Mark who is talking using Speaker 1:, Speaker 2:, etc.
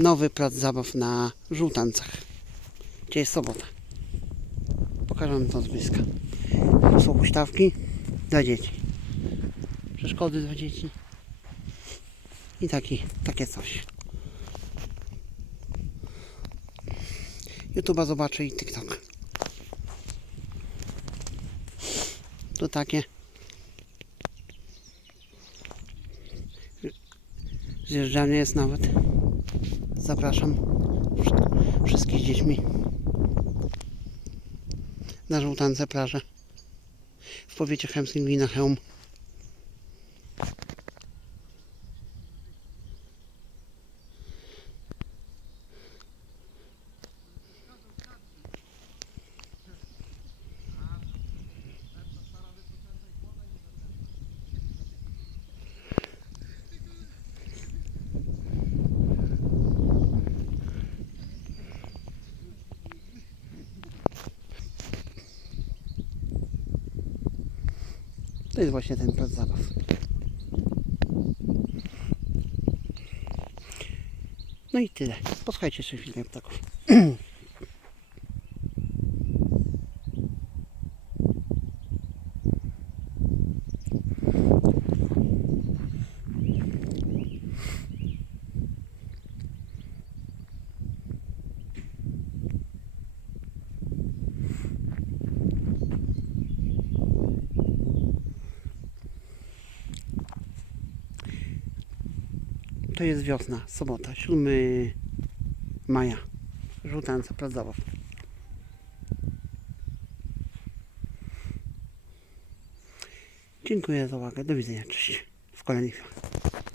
Speaker 1: nowy plac zabaw na Żółtancach. Dzisiaj jest sobota. Pokażę wam to z bliska. Tu są huśtawki dla dzieci. Przeszkody dla dzieci. I taki, takie coś. YouTube'a zobaczę i TikTok. To takie. Zjeżdżalnia jest nawet. Zapraszam. Wsz- wszystkich dziećmi. Na żółtance plaże. W powiecie chemskim gmina Chełm. To jest właśnie ten plac zabaw. No i tyle. Posłuchajcie jeszcze chwilkę ptaków. To jest wiosna, sobota, 7 maja. Żółtance, plac zabaw. Dziękuję za uwagę. Do widzenia. Cześć. W kolejnych filmach.